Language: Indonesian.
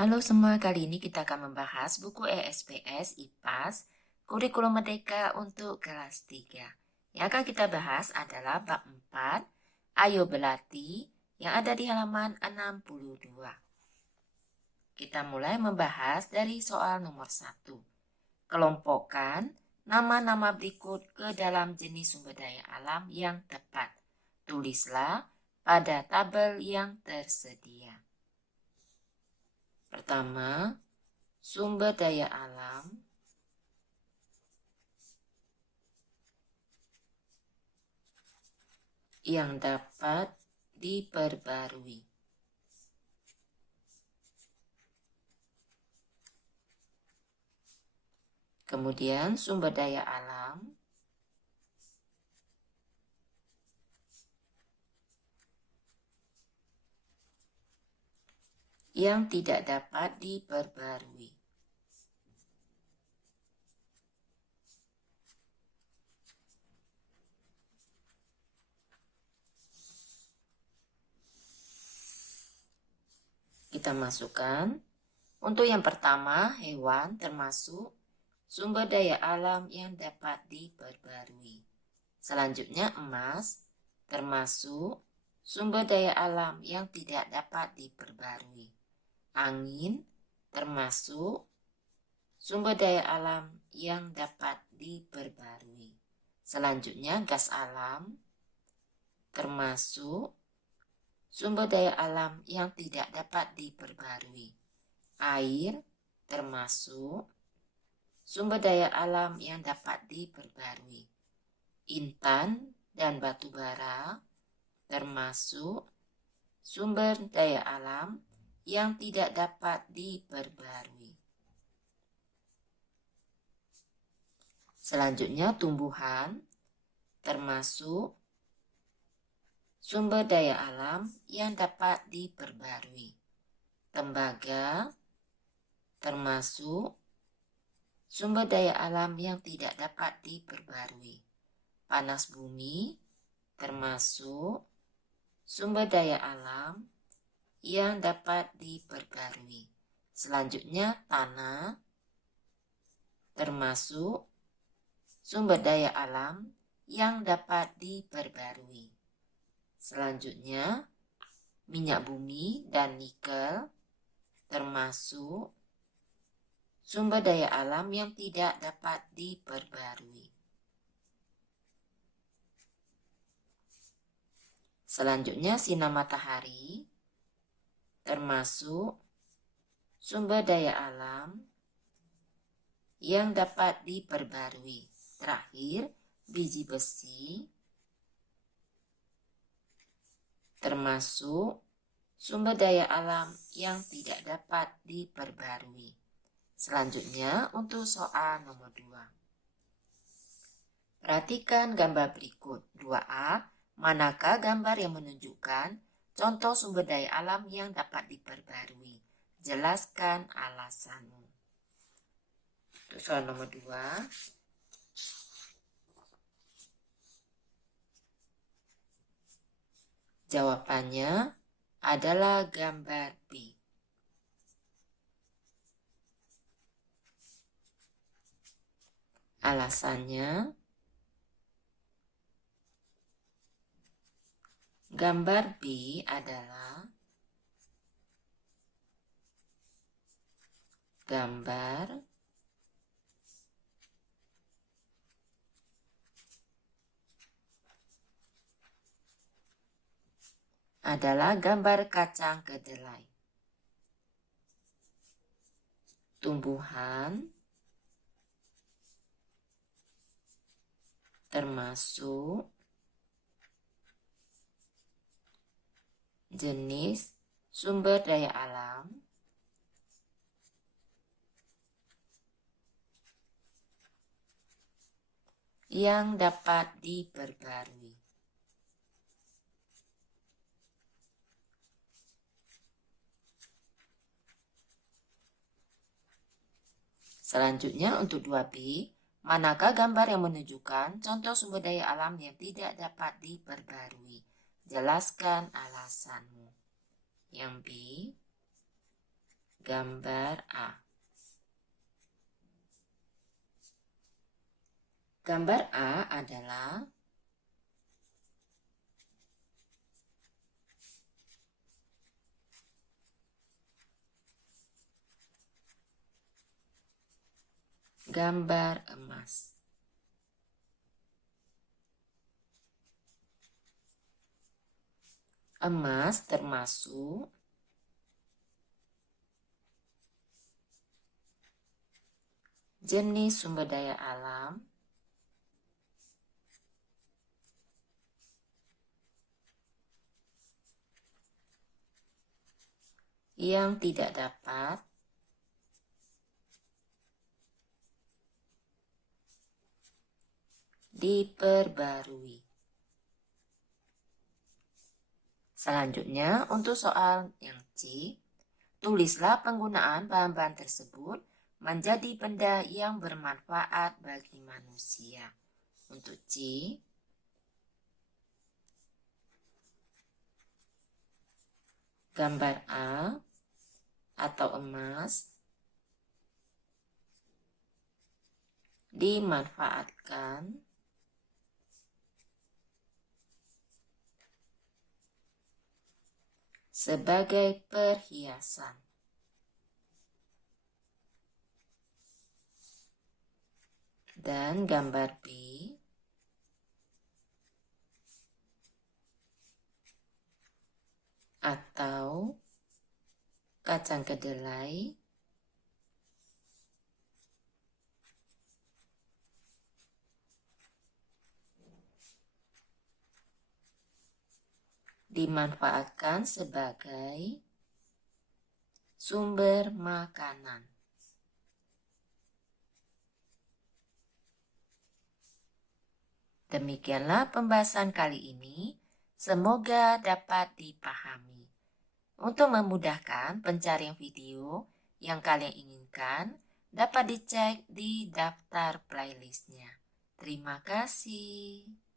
Halo semua, kali ini kita akan membahas buku ESPS IPAS Kurikulum Merdeka untuk kelas 3. Yang akan kita bahas adalah bab 4, Ayo Belati, yang ada di halaman 62. Kita mulai membahas dari soal nomor 1. Kelompokkan nama-nama berikut ke dalam jenis sumber daya alam yang tepat. Tulislah pada tabel yang tersedia. Pertama, sumber daya alam yang dapat diperbarui. Kemudian sumber daya alam yang tidak dapat diperbarui. Kita masukkan. Untuk yang pertama, hewan termasuk sumber daya alam yang dapat diperbarui. Selanjutnya, emas termasuk sumber daya alam yang tidak dapat diperbarui. Angin termasuk sumber daya alam yang dapat diperbarui. Selanjutnya, gas alam termasuk sumber daya alam yang tidak dapat diperbarui. Air termasuk sumber daya alam yang dapat diperbarui. Intan dan batu bara termasuk sumber daya alam yang tidak dapat diperbarui. Selanjutnya, tumbuhan termasuk sumber daya alam yang dapat diperbarui. Tembaga termasuk sumber daya alam yang tidak dapat diperbarui. Panas bumi termasuk sumber daya alam yang dapat diperbarui. Selanjutnya, tanah termasuk sumber daya alam yang dapat diperbarui. Selanjutnya, minyak bumi dan nikel termasuk sumber daya alam yang tidak dapat diperbarui. Selanjutnya, sinar matahari termasuk sumber daya alam yang dapat diperbarui. Terakhir, biji besi termasuk sumber daya alam yang tidak dapat diperbarui. Selanjutnya, untuk soal nomor 2. Perhatikan gambar berikut. 2A, manakah gambar yang menunjukkan contoh sumber daya alam yang dapat diperbarui? Jelaskan alasanmu. Untuk soal nomor 2, jawabannya adalah gambar B. Alasannya, gambar B adalah gambar kacang kedelai. Tumbuhan termasuk jenis sumber daya alam yang dapat diperbarui. Selanjutnya, untuk 2B, manakah gambar yang menunjukkan contoh sumber daya alam yang tidak dapat diperbarui? Jelaskan alasanmu. Yang B, gambar A. Gambar A adalah gambar emas. Emas termasuk jenis sumber daya alam yang tidak dapat diperbarui. Selanjutnya, untuk soal yang C, tulislah penggunaan bahan-bahan tersebut menjadi benda yang bermanfaat bagi manusia. Untuk C, gambar A atau emas dimanfaatkan sebagai perhiasan. Dan gambar B atau kacang kedelai dimanfaatkan sebagai sumber makanan. Demikianlah pembahasan kali ini. Semoga dapat dipahami. Untuk memudahkan pencarian video yang kalian inginkan, dapat dicek di daftar playlistnya. Terima kasih.